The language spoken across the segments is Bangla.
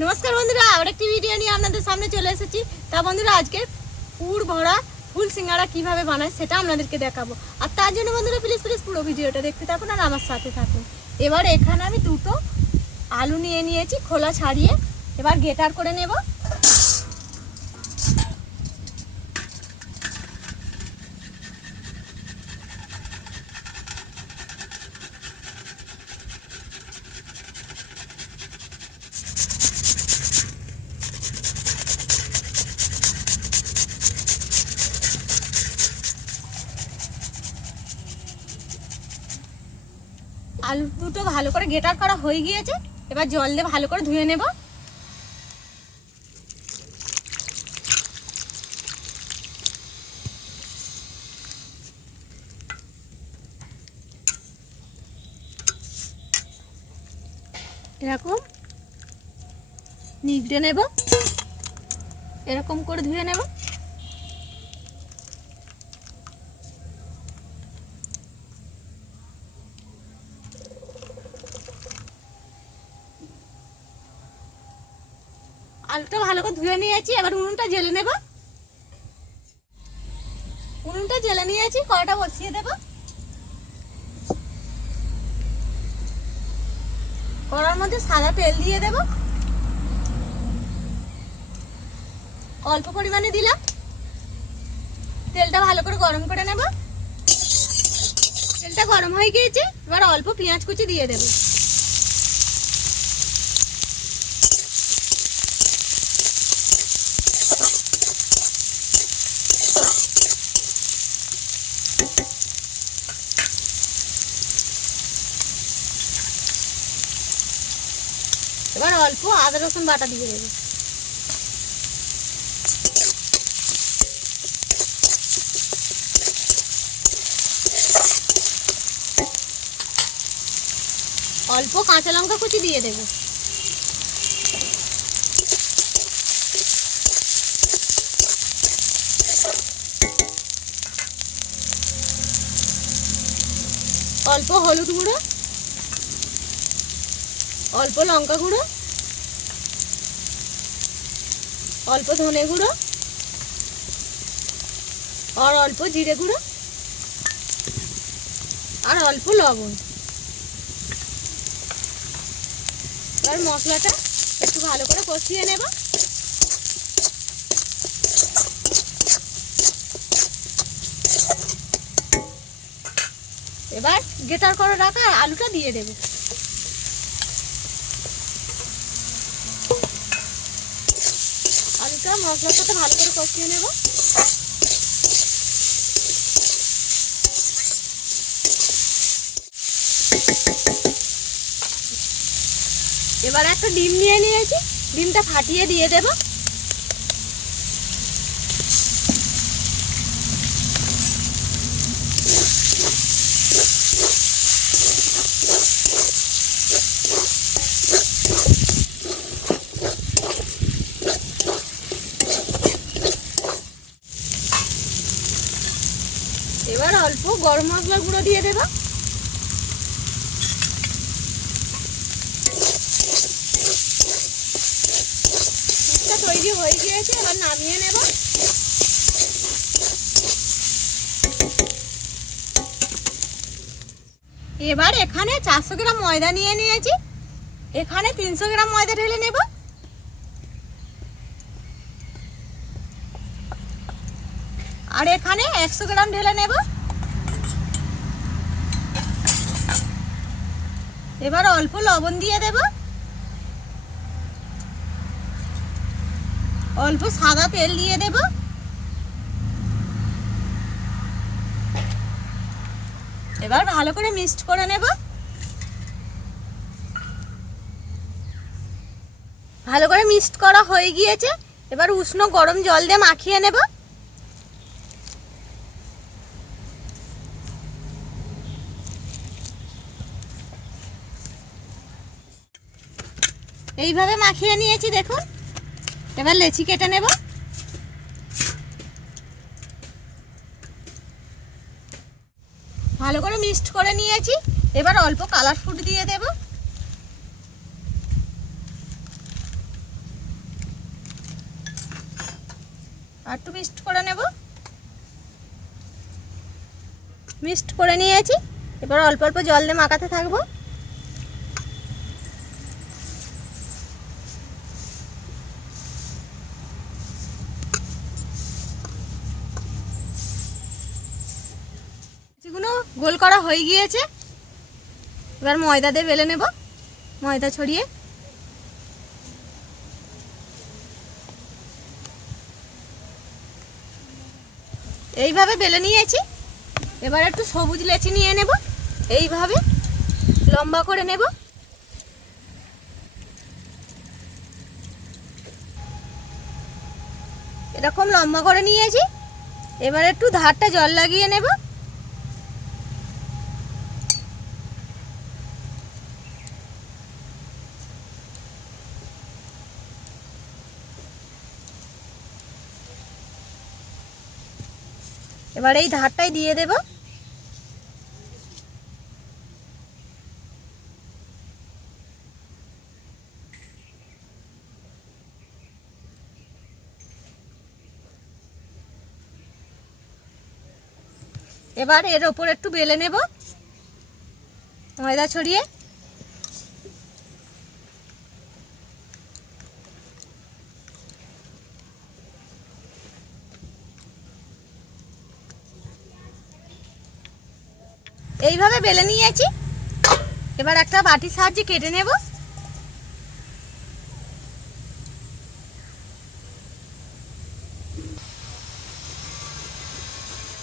नमस्कार बंधुरा और एक भिडियो निये आपनादेर सामने चले एसेछि। ता बंधुरा आजके पुर भरा फुल सिंगाड़ा किभाबे बानाय सेटा आपनादेरके देखाबो। और तार जोन्नो बंधुरा प्लिज प्लिज पुरो भिडियोटा देखते थाकुन और आमार साथे थाकुन। एबार एखाने आमि दुटो आलू निये नियेछि खोला छाड़िये एबार ग्रेटार करे नेब। आलू दुটো ভালো করে গ্রেটার করা হয়ে গিয়েছে। এবার জল দিয়ে ভালো করে ধুয়ে নেব। এরকম নিগড়ে নেব, এরকম করে ধুয়ে নেব। आलूटा भालो करे धुए निয়েছি। এবার উনুনটা জ্বেলে নেব। উনুনটা জ্বেলে নিয়েছি, কড়াইটা বসিয়ে দেব। কড়ার মধ্যে সাদা তেল দিয়ে দেব। অল্প পরিমাণে দিলাম। তেলটা ভালো করে গরম করে নেব। তেলটা গরম হয়ে গিয়েছে, এবার অল্প পেঁয়াজ কুচি দিয়ে দেব। এবার অল্প আদা রসুন বাটা দিয়ে দেব। অল্প কাঁচা লঙ্কা কুচি দিয়ে দেব। অল্প হলুদ গুঁড়ো, অল্প লঙ্কা গুঁড়ো, অল্প ধনে গুঁড়ো আর অল্প জিরে গুঁড়ো আর অল্প লবণ। এবার মশলাটা একটু ভালো করে কষিয়ে নেব। এবার গ্রেটার করে রাখা আলুটা দিয়ে দেব। আলুটা মশলার সাথে ভালো করে কষিয়ে নেব। এবার একটা ডিম নিয়ে নিয়েছি, ডিমটা ফাটিয়ে দিয়ে দেব। এবার অল্প গরম মশলা গুঁড়ো দিয়ে দেব। তৈরি হয়ে গিয়েছে, এবার নামিয়ে নেব। এবার এখানে 400 গ্রাম ময়দা নিয়ে নিয়েছি, এখানে 300 গ্রাম ময়দা ঢেলে নেব। আর এখানে 100 গ্রাম ঢেলে নেব। এবার অল্প লবণ দিয়ে দেব, অল্প সাদা তেল দিয়ে দেব। এবার ভালো করে মিক্সড করে নেব। ভালো করে মিক্সড করা হয়ে গিয়েছে, এবার উষ্ণ গরম জল দিয়ে মাখিয়ে নেব। এইভাবে মাখিয়ে নিয়েছি দেখুন। এবার লেচি কেটে নেব। ভালো করে মিক্সড করে নিয়েছি, এবার অল্প কালার ফুড দিয়ে দেব। আর একটু মিক্সড করে নেব। মিক্সড করে নিয়েছি, এবার অল্প অল্প জল দিয়ে মাখাতে থাকবো। যেগুলো গোল করা হয়ে গিয়েছে, এবার ময়দা দিয়ে বেলে নেব। ময়দা ছড়িয়ে এইভাবে বেলে নিয়েছি। এবার একটু সবুজ লেচি নিয়ে নেব, এইভাবে লম্বা করে নেব। এরকম লম্বা করে নিয়েছি। এবার একটু ধারটা জল লাগিয়ে নেব। এবার এই ধারটাই দিয়ে দেব। এবার এর ওপর একটু বেলে নেব ময়দা ছড়িয়ে। এইভাবে বেলে নিয়েছি। এবার একটা বাটির সাহায্যে কেটে নেব।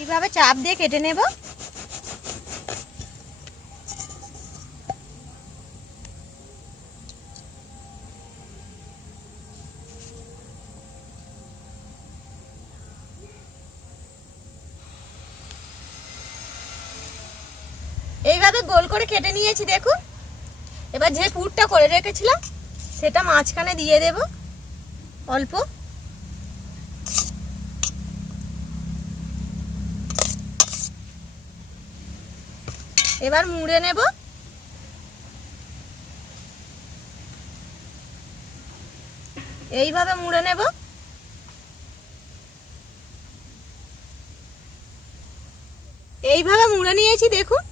এইভাবে চাপ দিয়ে কেটে নেব। এইভাবে গোল করে কেটে নিয়েছি দেখুন। এবার যে পুরটা করে রেখেছিলাম সেটা মাঝখানে দিয়ে দেব অল্প। এবার মুড়ে নেব। এইভাবে মুড়ে নেব। এইভাবে মুড়ে নিয়েছি দেখুন,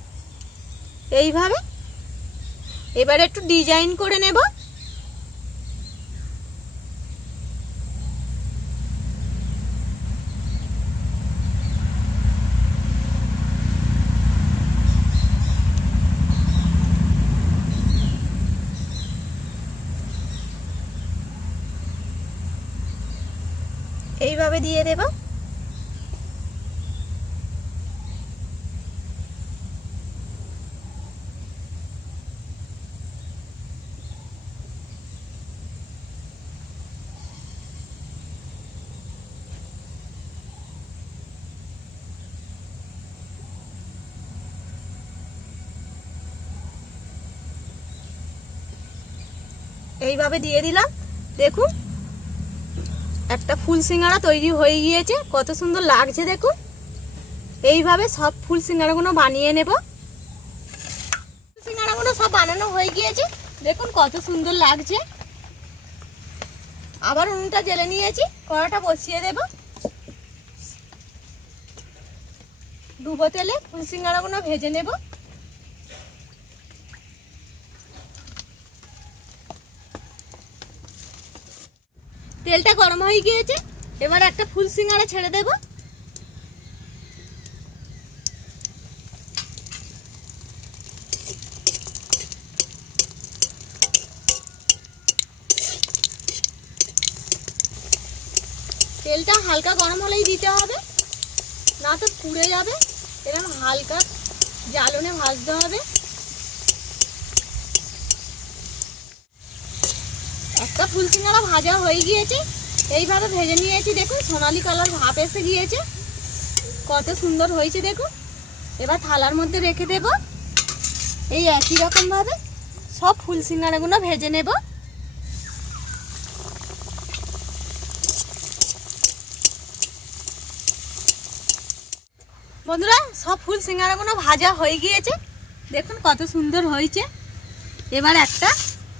এইভাবে। এবার একটু ডিজাইন করে নেব। এইভাবে দিয়ে দেব। এইভাবে দিয়ে দিলাম দেখুন, একটা ফুল সিঙ্গাড়া তৈরি হয়ে গিয়েছে। কত সুন্দর লাগছে দেখুন। এইভাবে সব ফুল সিঙ্গাড়াগুলো বানিয়ে নেব। সিঙ্গাড়াগুলো সব বানানো হয়ে গিয়েছে দেখুন, কত সুন্দর লাগছে। আবার উনুনটা জ্বেলে নিয়েছি, কড়াটা বসিয়ে দেব। ডুবো তেলে ফুল সিঙ্গাড়াগুলো ভেজে নেব। তেলটা গরম হয়ে গিয়েছে, এবার একটা ফুল সিঙ্গাড়া ছেড়ে দেব। তেলটা হালকা গরম হলেই দিতে হবে, না তো পুড়ে যাবে। এরকম হালকা জ্বালনে ভাজতে হবে। একটা ফুল সিঙ্গাড়া ভাজা হয়ে গিয়েছে, এইভাবে ভেজে নিয়েছি দেখুন, সোনালি কালার ভাপ এসে গিয়েছে। কত সুন্দর হয়েছে দেখুন। এবার থালার মধ্যে রেখে দেব। এই একই রকম ভাবে সব ফুল সিঙ্গাড়াগুলো ভেজে নেব। বন্ধুরা, সব ফুল সিঙ্গাড়াগুলো ভাজা হয়ে গিয়েছে দেখুন, কত সুন্দর হয়েছে। এবার একটা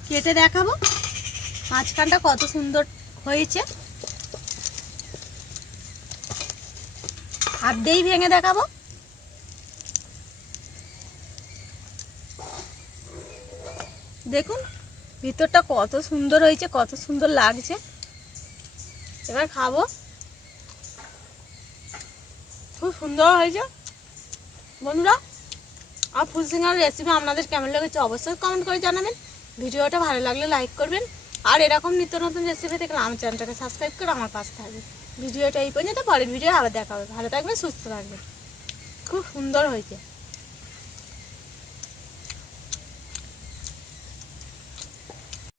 কেটে দেখাবো মাঝখানটা কত সুন্দর হয়েছে। হাত দিয়েই ভেঙে দেখাবো। দেখুন ভিতরটা কত সুন্দর হয়েছে, কত সুন্দর লাগছে। এবার খাবো। খুব সুন্দর হয়েছে বন্ধুরা। আর ফুল সিঙ্গারার রেসিপি আপনাদের কেমন লেগেছে অবশ্যই কমেন্ট করে জানাবেন। ভিডিওটা ভালো লাগলে লাইক করবেন। আর এরকম নিত্য নতুন রেসিপি দেখলে আমার চ্যানেলটাকে সাবস্ক্রাইব করে আমার পাশে থাকবেন। ভিডিওটা এই পর্যন্ত, পরের ভিডিও আবার দেখা হবে। ভালো থাকবেন, সুস্থ থাকবেন। খুব সুন্দর হয়েছে।